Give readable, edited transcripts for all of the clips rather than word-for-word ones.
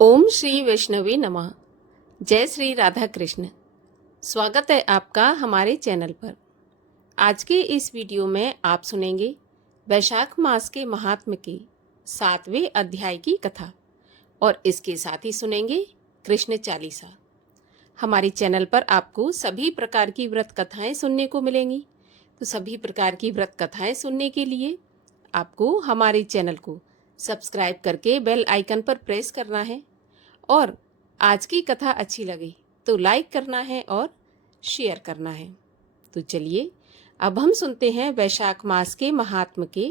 ओम श्री वैष्णवी नमः। जय श्री राधा कृष्ण। स्वागत है आपका हमारे चैनल पर। आज के इस वीडियो में आप सुनेंगे वैशाख मास के महात्म्य के 7वें अध्याय की कथा और इसके साथ ही सुनेंगे कृष्ण चालीसा। हमारे चैनल पर आपको सभी प्रकार की व्रत कथाएं सुनने को मिलेंगी। तो सभी प्रकार की व्रत कथाएं सुनने के लिए आपको हमारे चैनल को सब्सक्राइब करके बेल आइकन पर प्रेस करना है और आज की कथा अच्छी लगी तो लाइक करना है और शेयर करना है। तो चलिए अब हम सुनते हैं वैशाख मास के महात्म्य के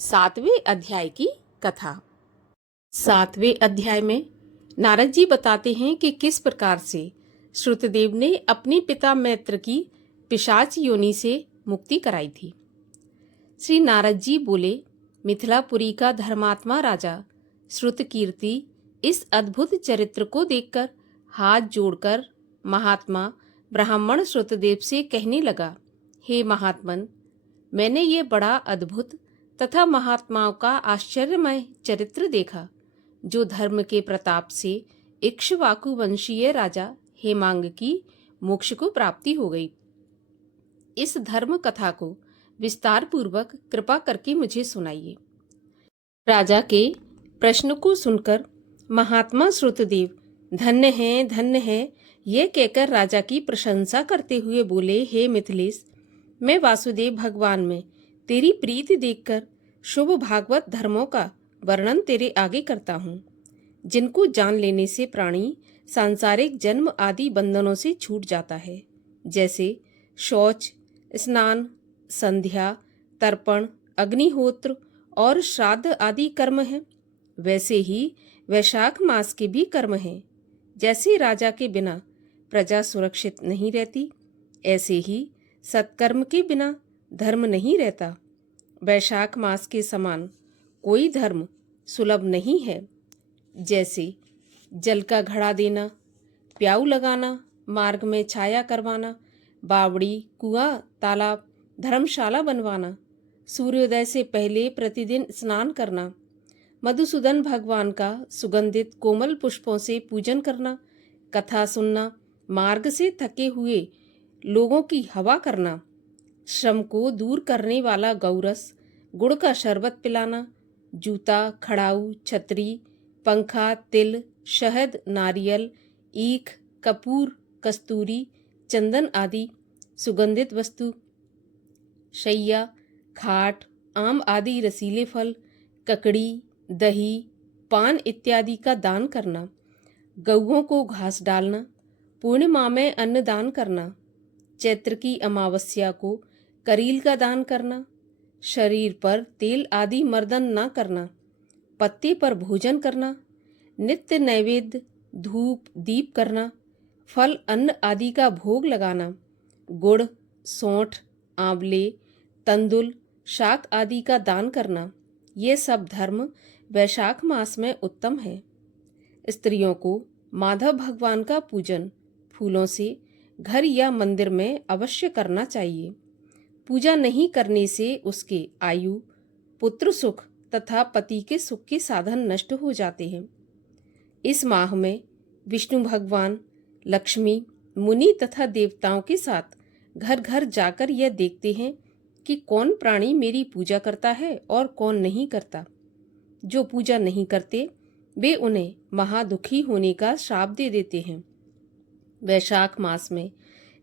7वें अध्याय की कथा। 7वें अध्याय में नारद जी बताते हैं कि किस प्रकार से श्रुतदेव ने अपने पिता मैत्र की पिशाच योनि से मुक्ति कराई थी। श्री नारद जी बोले, मिथिलापुरी का धर्मात्मा राजा श्रुतकीर्ति इस अद्भुत चरित्र को देखकर हाथ जोड़कर महात्मा ब्राह्मण श्रुतदेव से कहने लगा, हे महात्मन, मैंने ये बड़ा अद्भुत तथा महात्माओं का आश्चर्यमय चरित्र देखा, जो धर्म के प्रताप से इक्ष्वाकु वंशीय राजा हेमांग की मोक्ष को प्राप्ति हो गई। इस धर्म कथा को विस्तार पूर्वक कृपा करके मुझे सुनाइए। राजा के प्रश्न को सुनकर महात्मा श्रुतदेव धन्य है ये कहकर राजा की प्रशंसा करते हुए बोले, हे मिथिलेश, मैं वासुदेव भगवान में तेरी प्रीति देखकर शुभ भागवत धर्मों का वर्णन तेरे आगे करता हूँ, जिनको जान लेने से प्राणी सांसारिक जन्म आदि बंधनों से छूट जाता है। जैसे शौच, स्नान, संध्या, तर्पण, अग्निहोत्र और श्राद्ध आदि कर्म हैं, वैसे ही वैशाख मास के भी कर्म हैं। जैसे राजा के बिना प्रजा सुरक्षित नहीं रहती, ऐसे ही सत्कर्म के बिना धर्म नहीं रहता। वैशाख मास के समान कोई धर्म सुलभ नहीं है। जैसे जल का घड़ा देना, प्याऊ लगाना, मार्ग में छाया करवाना, बावड़ी, कुआं, तालाब, धर्मशाला बनवाना, सूर्योदय से पहले प्रतिदिन स्नान करना, मधुसूदन भगवान का सुगंधित कोमल पुष्पों से पूजन करना, कथा सुनना, मार्ग से थके हुए लोगों की हवा करना, श्रम को दूर करने वाला गौरस, गुड़ का शरबत पिलाना, जूता, खड़ाऊ, छतरी, पंखा, तिल, शहद, नारियल, ईख, कपूर, कस्तूरी, चंदन आदि सुगंधित वस्तु, शैया, खाट, आम आदि रसीले फल, ककड़ी, दही, पान इत्यादि का दान करना, गऊओं को घास डालना, पूर्णिमा में अन्नदान करना, चैत्र की अमावस्या को करील का दान करना, शरीर पर तेल आदि मर्दन न करना, पत्ते पर भोजन करना, नित्य नैवेद्य धूप दीप करना, फल अन्न आदि का भोग लगाना, गुड़, सौंठ, आंवले, तंदुल, शाक आदि का दान करना, ये सब धर्म वैशाख मास में उत्तम है। स्त्रियों को माधव भगवान का पूजन फूलों से घर या मंदिर में अवश्य करना चाहिए। पूजा नहीं करने से उसके आयु, पुत्र सुख तथा पति के सुख के साधन नष्ट हो जाते हैं। इस माह में विष्णु भगवान, लक्ष्मी, मुनि तथा देवताओं के साथ घर घर जाकर यह देखते हैं कि कौन प्राणी मेरी पूजा करता है और कौन नहीं करता। जो पूजा नहीं करते वे उन्हें महादुखी होने का श्राप दे देते हैं। वैशाख मास में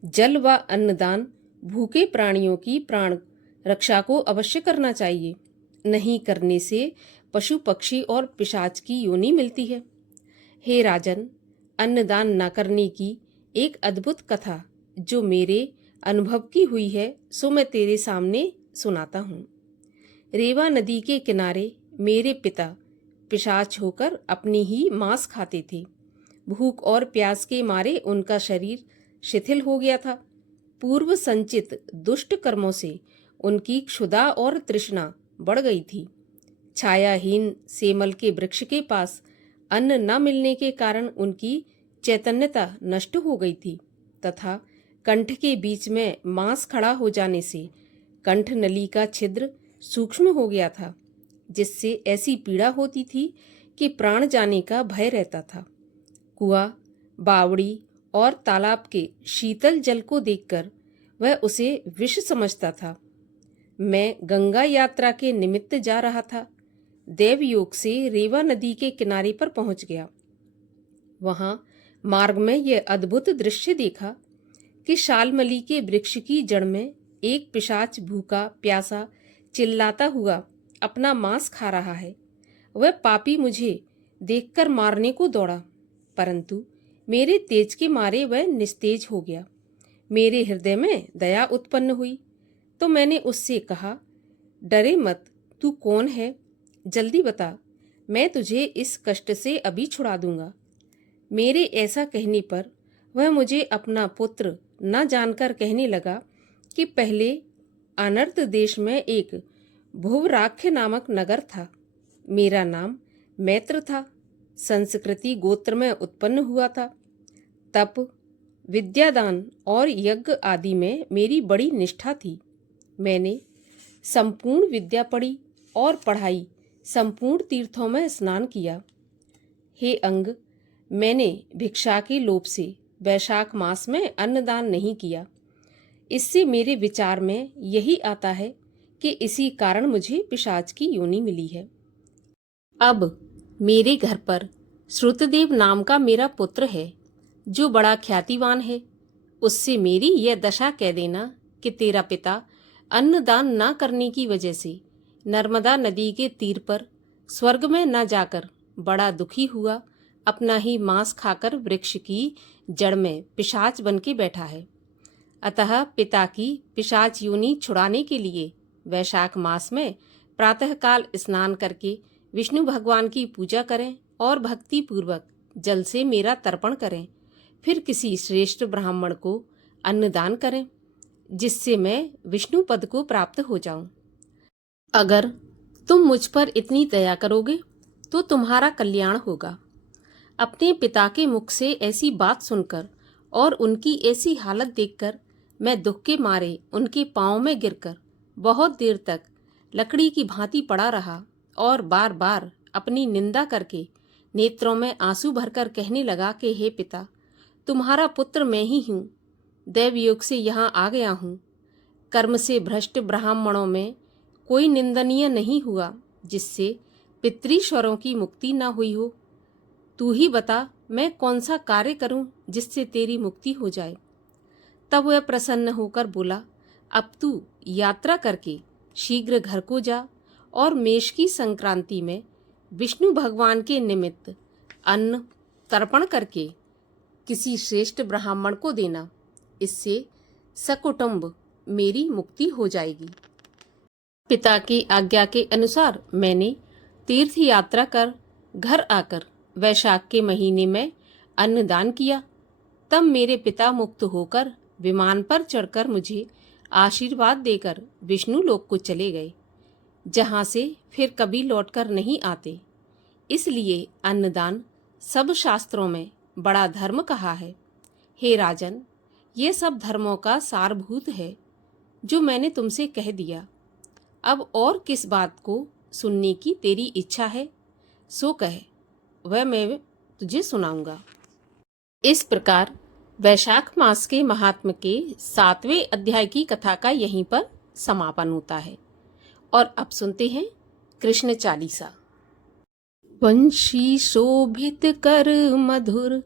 जल व अन्नदान भूखे प्राणियों की प्राण रक्षा को अवश्य करना चाहिए। नहीं करने से पशु पक्षी और पिशाच की योनि मिलती है। हे राजन, अन्नदान न करने की एक अद्भुत कथा जो मेरे अनुभव की हुई है, सो मैं तेरे सामने सुनाता हूँ। रेवा नदी के किनारे मेरे पिता पिशाच होकर अपनी ही मांस खाते थे। भूख और प्यास के मारे उनका शरीर शिथिल हो गया था। पूर्व संचित दुष्ट कर्मों से उनकी क्षुधा और तृष्णा बढ़ गई थी। छायाहीन सेमल के वृक्ष के पास अन्न न मिलने के कारण उनकी चैतन्यता नष्ट हो गई थी तथा कंठ के बीच में मांस खड़ा हो जाने से कंठ नली का छिद्र सूक्ष्म हो गया था, जिससे ऐसी पीड़ा होती थी कि प्राण जाने का भय रहता था। कुआं, बावड़ी और तालाब के शीतल जल को देखकर वह उसे विष समझता था। मैं गंगा यात्रा के निमित्त जा रहा था। देवयोग से रेवा नदी के किनारे पर पहुंच गया। वहां मार्ग में यह अद्भुत दृश्य देखा कि शालमली के वृक्ष की जड़ में एक पिशाच भूखा प्यासा चिल्लाता हुआ अपना मांस खा रहा है। वह पापी मुझे देखकर मारने को दौड़ा, परंतु मेरे तेज के मारे वह निस्तेज हो गया। मेरे हृदय में दया उत्पन्न हुई तो मैंने उससे कहा, डरे मत, तू कौन है? जल्दी बता, मैं तुझे इस कष्ट से अभी छुड़ा दूंगा। मेरे ऐसा कहने पर वह मुझे अपना पुत्र न जानकर कहने लगा कि पहले अनर्त देश में एक भुवराख्य नामक नगर था। मेरा नाम मैत्र था। संस्कृति गोत्र में उत्पन्न हुआ था। तप, विद्यादान और यज्ञ आदि में मेरी बड़ी निष्ठा थी। मैंने संपूर्ण विद्या पढ़ी और पढ़ाई संपूर्ण तीर्थों में स्नान किया। हे अंग, मैंने भिक्षा के लोभ से वैशाख मास में अन्नदान नहीं किया। इससे मेरे विचार में यही आता है कि इसी कारण मुझे पिशाच की योनि मिली है। अब मेरे घर पर श्रुतदेव नाम का मेरा पुत्र है, जो बड़ा ख्यातिवान है। उससे मेरी यह दशा कह देना कि तेरा पिता अन्नदान न करने की वजह से नर्मदा नदी के तीर पर स्वर्ग में न जाकर बड़ा दुखी हुआ अपना ही मांस खाकर वृक्ष की जड़ में पिशाच बन के बैठा है। अतः पिता की पिशाच योनि छुड़ाने के लिए वैशाख मास में प्रातःकाल स्नान करके विष्णु भगवान की पूजा करें और भक्ति पूर्वक जल से मेरा तर्पण करें। फिर किसी श्रेष्ठ ब्राह्मण को अन्नदान करें, जिससे मैं विष्णु पद को प्राप्त हो जाऊं। अगर तुम मुझ पर इतनी दया करोगे तो तुम्हारा कल्याण होगा। अपने पिता के मुख से ऐसी बात सुनकर और उनकी ऐसी हालत देखकर मैं दुख के मारे उनके पांव में गिरकर बहुत देर तक लकड़ी की भांति पड़ा रहा और बार बार अपनी निंदा करके नेत्रों में आंसू भरकर कहने लगा कि हे पिता, तुम्हारा पुत्र मैं ही हूँ। देवयोग से यहाँ आ गया हूँ। कर्म से भ्रष्ट ब्राह्मणों में कोई निंदनीय नहीं हुआ जिससे पितृश्वरों की मुक्ति न हुई हो। तू ही बता, मैं कौन सा कार्य करूं जिससे तेरी मुक्ति हो जाए। तब वह प्रसन्न होकर बोला, अब तू यात्रा करके शीघ्र घर को जा और मेष की संक्रांति में विष्णु भगवान के निमित्त अन्न तर्पण करके किसी श्रेष्ठ ब्राह्मण को देना। इससे सकुटुंब मेरी मुक्ति हो जाएगी। पिता की आज्ञा के अनुसार मैंने तीर्थ यात्रा कर घर आकर वैशाख के महीने में अन्नदान किया। तब मेरे पिता मुक्त होकर विमान पर चढ़कर मुझे आशीर्वाद देकर विष्णु लोक को चले गए, जहाँ से फिर कभी लौटकर नहीं आते। इसलिए अन्नदान सब शास्त्रों में बड़ा धर्म कहा है। हे राजन, ये सब धर्मों का सारभूत है जो मैंने तुमसे कह दिया। अब और किस बात को सुनने की तेरी इच्छा है सो कह, वह मैं तुझे सुनाऊंगा। इस प्रकार वैशाख मास के महात्म के 7वें अध्याय की कथा का यहीं पर समापन होता है। और अब सुनते हैं कृष्ण चालीसा। वंशी शोभित कर मधुर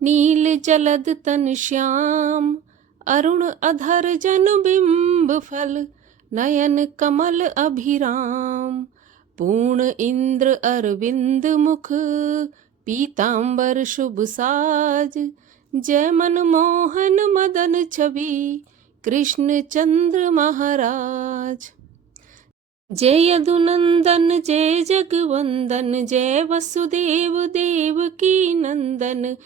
नील जलद तन श्याम, अरुण अधर जन बिंब फल नयन कमल अभिराम। पूर्ण इंद्र अरविंद मुख पीतांबर शुभ साज, जय मन मोहन मदन छवि कृष्ण चंद्र महाराज। जय यदुनंदन जय जगवंदन, जय वसुदेव देव की नंदन।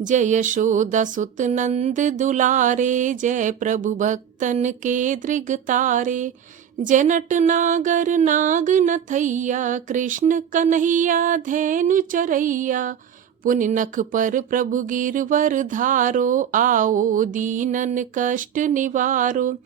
जय यशोदा सुत नंद दुलारे, जय प्रभु भक्तन के दृग तारे। जय नट नागर नाग नथैया, कृष्ण कन्हैया धैनु चरैया। पुनि नख पर प्रभु गिरवर धारो, आओ दीनन कष्ट निवारो।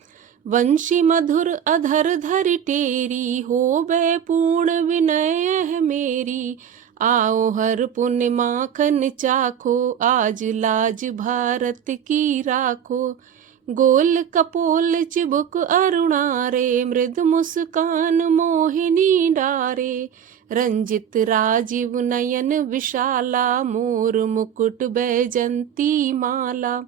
वंशी मधुर अधर धरि टेरी, होवे पूर्ण विनय है मेरी। आओ हर पुण्य माखन चाखो, आज लाज भारत की राखो। गोल कपोल चिबुक अरुणारे, मृद मुस्कान मोहिनी डारे। रंजित राजीव नयन विशाला, मोर मुकुट बैजंती माला।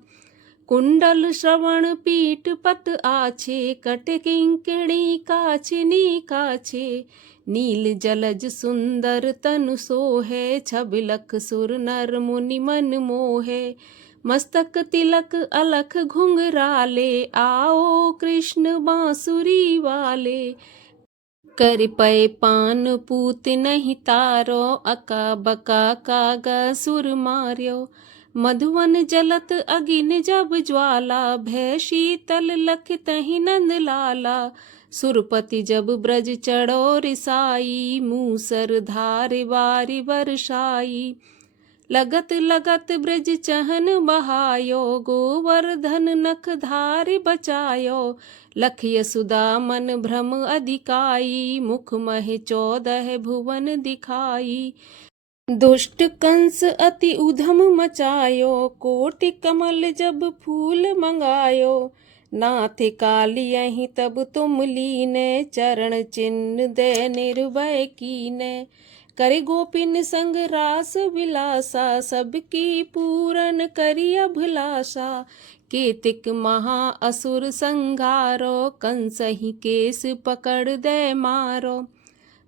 कुंडल श्रवण पीठ पट आछे, कट किंकिणी काछिनी काछे। नील जलज सुंदर तनु सोहे, छबिलख सुर नर मुनि मन मोहे। मस्तक तिलक अलख घुंघराले, आओ कृष्ण बांसुरी वाले। कर पय पान पूत नहीं तारो, अका बका कागा सुर मार्यो। मधुवन जलत अगिन जब ज्वाला, भय शीतल लख तहि नंद लाला। सुरपति जब ब्रज चढ़ो रिसाई, मूसर धार बारी बरसाई। लगत लगत ब्रज चहन बहायो, गोवर्धन नख धार बचायो। लख यशुदा मन भ्रम अधिकाई, मुख मह 14 भुवन दिखाई। दुष्ट कंस अति उधम मचायो, कोटि कमल जब फूल मंगायो। नाथ कालियहि तब तुम लीने, चरण चिन्ह दे निर्भय कीने। करे गोपिन संग रास विलासा, सबकी पूरन करी अभिलाषा। केतिक महा असुर संघारो, कंसहि केस पकड़ दे मारो।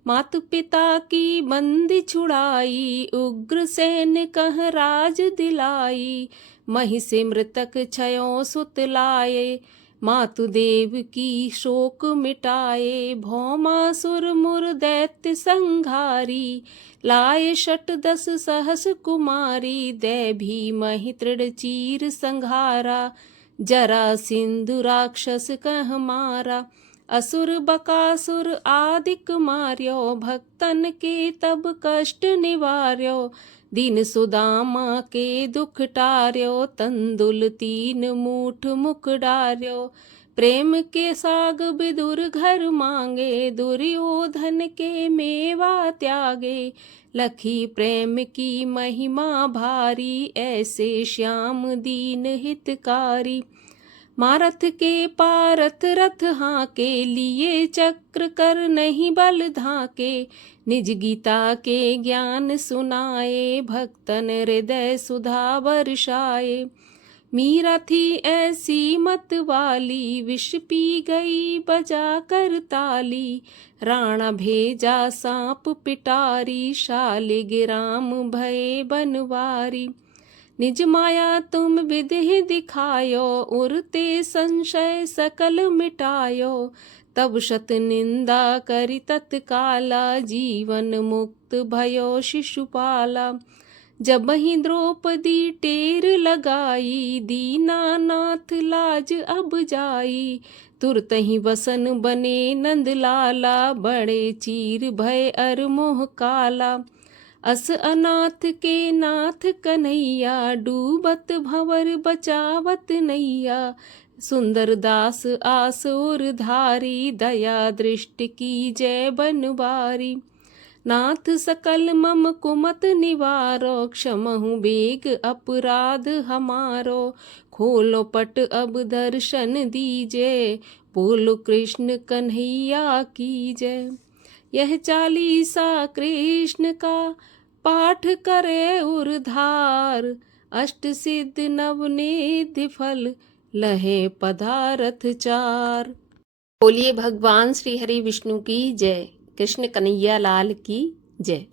मातु पिता की बंदी छुड़ाई, उग्रसेन कह राज दिलाई। महि से मृतक छयो सुत लाए, मातु देव की शोक मिटाए। भौमासुर मुर दैत्य संघारी, लाए 10 सहस कुमारी। दे भी महि तृण चीर संघारा, जरा सिंधु राक्षस कह मारा। असुर बकासुर आदिक मार्यो, भक्तन के तब कष्ट निवार्यो। दीन सुदामा के दुख टार्यो, तंदुल 3 मूठ मुख डार्यो। प्रेम के साग विदुर घर मांगे, दुर्योधन के मेवा त्यागे। लखी प्रेम की महिमा भारी, ऐसे श्याम दीन हितकारी। मारथ के पारथ रथ हाके, लिए चक्र कर नहीं बल धाके। निज गीता के ज्ञान सुनाए, भक्तन हृदय सुधा बरसाए। मीरा थी ऐसी मत वाली, विष पी गई बजा कर ताली। राणा भेजा सांप पिटारी, शालिग्राम भये बनवारी। निज माया तुम विधि दिखायो, उरते संशय सकल मिटायो। तब शत निंदा करि तत्काला, जीवन मुक्त भयो शिशुपाला। जब ही द्रौपदी टेर लगाई, दीनानाथ लाज अब जाई। तुरत ही वसन बने नंद लाला, बड़े चीर भय अर मोह काला। अस अनाथ के नाथ कन्हैया, डूबत भंवर बचावत नैया। सुंदर दास आसुर धारी, दया दृष्टि की जय बनवारी। नाथ सकल मम कुमत निवारो, क्षमहु बेग अपराध हमारो। खोलो पट अब दर्शन दीजे, बोलो कृष्ण कन्हैया की जय। यह 40 कृष्ण का पाठ करे उर्धार, अष्ट सिद्ध नवनिधि फल लहे पदारथ 4। बोलिए भगवान श्री हरि विष्णु की जय। कृष्ण कन्हैया लाल की जय।